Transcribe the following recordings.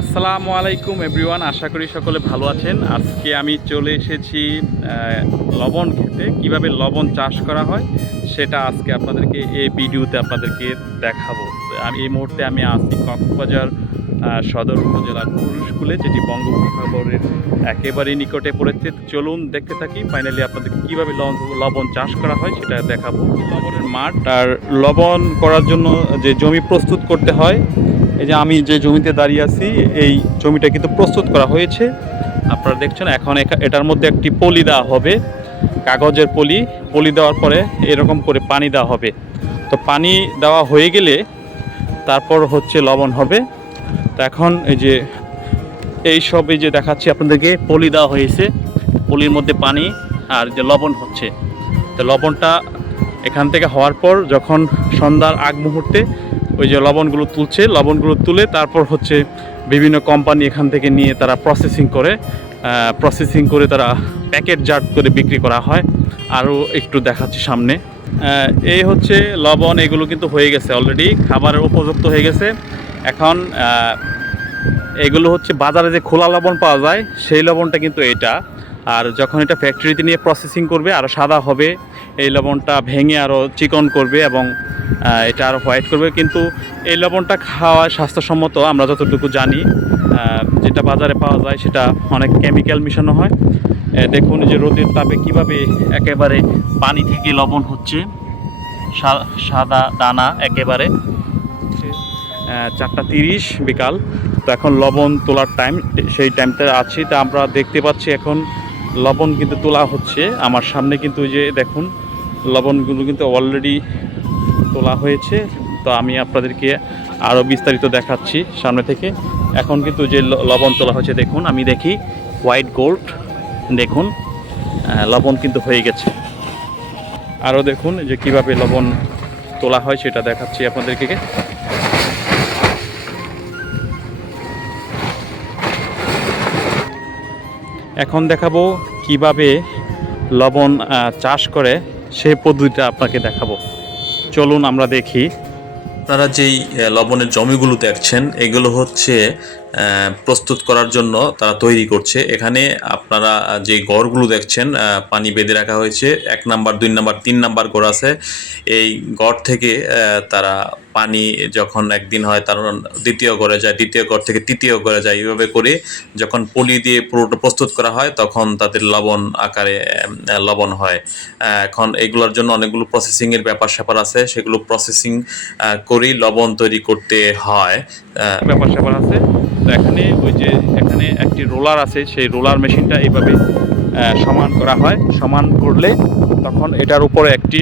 আসসালামু আলাইকুম এভরিওয়ান, আশা করি সকলে ভালো আছেন। আজকে আমি চলে এসেছি লবণ খেতে। কীভাবে লবণ চাষ করা হয় সেটা আজকে আপনাদেরকে এই ভিডিওতে আপনাদেরকে দেখাবো। আমি এই মুহূর্তে আমি আছি কক্সবাজার সদর উপজেলার পুরুষকুলে যেটি বঙ্গোপসাগরের একেবারে নিকটে পড়েছে। চলুন দেখতে থাকি, ফাইনালি আপনাদেরকে কীভাবে লবণ চাষ করা হয় সেটা দেখাবো। লবণের মাঠ, আর লবণ করার জন্য যে জমি প্রস্তুত করতে হয় এই যে আমি যে জমিতে দাঁড়িয়ে আছি, এই জমিটা কিন্তু প্রস্তুত করা হয়েছে। আপনারা দেখছেন, এখন এখা- এটার মধ্যে একটি পলি দেওয়া হবে, কাগজের পলি। পলি দেওয়ার পরে এরকম করে পানি দেওয়া হবে। তো পানি দেওয়া হয়ে গেলে তারপর হচ্ছে লবণ হবে। তো এখন এই যে, এই সব এই যে দেখাচ্ছি আপনাদেরকে, পলি দেওয়া হয়েছে। পলির মধ্যে পানি আর যে লবণ হচ্ছে। তো লবণটা এখান থেকে হওয়ার পর যখন সন্ধ্যার আগ মুহূর্তে ওই যে লবণগুলো তুলছে, লবণগুলো তুলে তারপর হচ্ছে বিভিন্ন কোম্পানি এখান থেকে নিয়ে তারা প্রসেসিং করে প্রসেসিং করে তারা প্যাকেট জাট করে বিক্রি করা হয়। আরও একটু দেখাচ্ছি সামনে। এই হচ্ছে লবণ, এগুলো কিন্তু হয়ে গেছে অলরেডি খাবারের উপযুক্ত হয়ে গেছে। এখন এগুলো হচ্ছে বাজারে যে খোলা লবণ পাওয়া যায়, সেই লবণটা কিন্তু এটা। আর যখন এটা ফ্যাক্টরিতে নিয়ে প্রসেসিং করবে, আরও সাদা হবে। এই লবণটা ভেঙে আরও চিকন করবে এবং এটা আরও হোয়াইট করবে। কিন্তু এই লবণটা খাওয়া স্বাস্থ্যসম্মত, আমরা যতটুকু জানি যেটা বাজারে পাওয়া যায় সেটা অনেক কেমিক্যাল মিশানো হয়। দেখুন যে রোদের তাপে কীভাবে একেবারে পানি থেকে লবণ হচ্ছে। সাদা দানা একেবারে। চারটা তিরিশ বিকাল। তো এখন লবণ তোলার টাইম সেই টাইমটা আছি। তা আমরা দেখতে পাচ্ছি এখন লবণ কিন্তু তোলা হচ্ছে। আমার সামনে কিন্তু যে দেখুন লবণগুলো কিন্তু অলরেডি তোলা হয়েছে। তো আমি আপনাদেরকে আরও বিস্তারিত দেখাচ্ছি সামনে থেকে। এখন কিন্তু যে লবণ তোলা হয়েছে, দেখুন, আমি দেখি হোয়াইট গোল্ড দেখুন লবণ কিন্তু হয়ে গেছে। আরও দেখুন যে কীভাবে লবণ তোলা হয়, সেটা দেখাচ্ছি আপনাদেরকে। এখন দেখাবো কীভাবে লবণ চাষ করে সেই পদ্ধতিটা আপনাকে দেখাবো। চলুন আমরা দেখি। আপনারা যেই লবণের জমিগুলো দেখছেন এগুলো হচ্ছে প্রস্তুত করার জন্য তারা তৈরি করছে। এখানে আপনারা যে গড়গুলো দেখছেন পানি বেঁধে রাখা হয়েছে। এক নাম্বার, দুই নাম্বার, তিন নাম্বার গড় আছে। এই গড় থেকে তারা পানি যখন একদিন হয়, তার দ্বিতীয় গড়ে যায়, দ্বিতীয় গড় থেকে তৃতীয় গড়ে যায়। এইভাবে করে যখন পলি দিয়ে পুরোটা প্রস্তুত করা হয়, তখন তাদের লবণ আকারে লবণ হয়। এখন এগুলোর জন্য অনেকগুলো প্রসেসিংয়ের ব্যাপার স্যাপার আছে। সেগুলো প্রসেসিং করেই লবণ তৈরি করতে হয়। ব্যাপার স্যাপার আছে। তো এখানে ওই যে এখানে একটি রোলার আছে, সেই রোলার মেশিনটা এইভাবে সমান করা হয়। সমান করলে তখন এটার উপরে একটি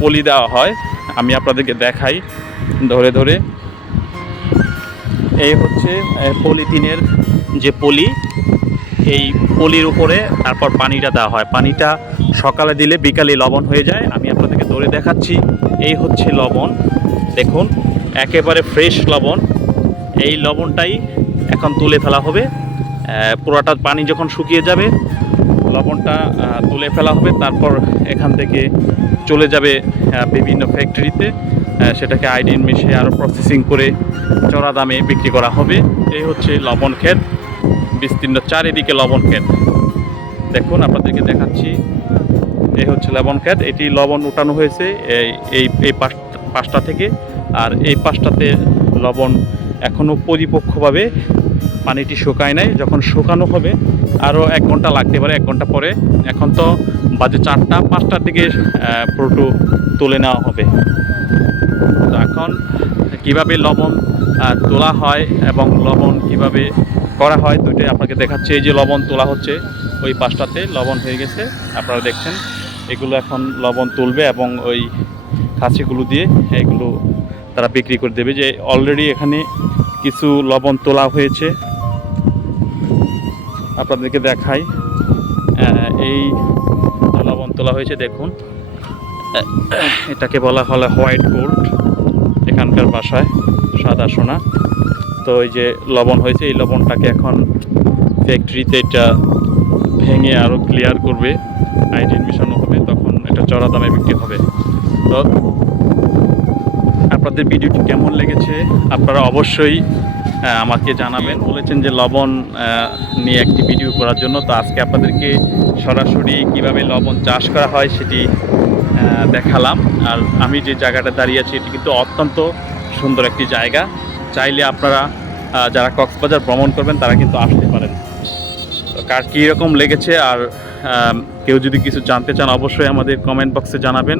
পলি দেওয়া হয়। আমি আপনাদেরকে দেখাই ধরে ধরে। এই হচ্ছে পলিথিনের যে পলি, এই পলির উপরে তারপর পানিটা দেওয়া হয়। পানিটা সকালে দিলে বিকালে লবণ হয়ে যায়। আমি আপনাদেরকে ধরে দেখাচ্ছি। এই হচ্ছে লবণ। দেখুন, একেবারে ফ্রেশ লবণ। এই লবণটাই এখন তুলে ফেলা হবে। পুরোটা পানি যখন শুকিয়ে যাবে, লবণটা তুলে ফেলা হবে। তারপর এখান থেকে চলে যাবে বিভিন্ন ফ্যাক্টরিতে সেটাকে আইডিন মিশিয়ে আরও প্রসেসিং করে চড়া দামে বিক্রি করা হবে। এই হচ্ছে লবণ ক্ষেত। বিস্তীর্ণ চারিদিকে লবণ ক্ষেত। দেখুন, আপনাদেরকে দেখাচ্ছি। এই হচ্ছে লবণ ক্ষেত। এটি লবণ উঠানো হয়েছে এই এই পাশটা থেকে। আর এই পাশটাতে লবণ এখনও পরিপক্কভাবে পানিটি শুকায় নাই। যখন শুকানো হবে, আরও এক ঘণ্টা লাগতে পারে, এক ঘণ্টা পরে। এখন তো বাজে চারটা, পাঁচটার দিকে পুরোটু তুলে নেওয়া হবে। তো এখন কীভাবে লবণ তোলা হয় এবং লবণ কীভাবে করা হয় দুটোই আপনাকে দেখাচ্ছে। এই যে লবণ তোলা হচ্ছে, ওই পাঁচটাতে লবণ হয়ে গেছে। আপনারা দেখছেন, এগুলো এখন লবণ তুলবে এবং ওই খাঁচিগুলো দিয়ে এগুলো তারা বিক্রি করে দেবে। যে অলরেডি এখানে কিছু লবণ তোলা হয়েছে। আপনাদেরকে দেখাই। এই লবণ তোলা হয়েছে, দেখুন। এটাকে বলা হলো হোয়াইট গোল্ড। এখানকার বাসায় সাদা সোনা। তো এই যে লবণ হয়েছে, এই লবণটাকে এখন ফ্যাক্টরিতে এটা ভেঙে আরও ক্লিয়ার করবে। আইডিন মিশানো হবে, তখন এটা চড়া দামে বিক্রি হবে। তো আপনাদের ভিডিওটি কেমন লেগেছে আপনারা অবশ্যই আমাকে জানাবেন। বলেছেন যে লবণ নিয়ে একটি ভিডিও করার জন্য। তো আজকে আপনাদেরকে সরাসরি কীভাবে লবণ চাষ করা হয় সেটি দেখালাম। আর আমি যে জায়গাটা দাঁড়িয়ে আছি, এটি কিন্তু অত্যন্ত সুন্দর একটি জায়গা। চাইলে আপনারা যারা কক্সবাজার ভ্রমণ করবেন, তারা কিন্তু আসতে পারেন। কার কীরকম লেগেছে আর কেউ যদি কিছু জানতে চান, অবশ্যই আমাদের কমেন্ট বক্সে জানাবেন।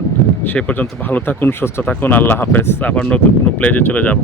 সে পর্যন্ত ভালো থাকুন, সুস্থ থাকুন, আল্লাহ হাফেজ। আবার নতুন কোনো প্লেজে চলে যাব।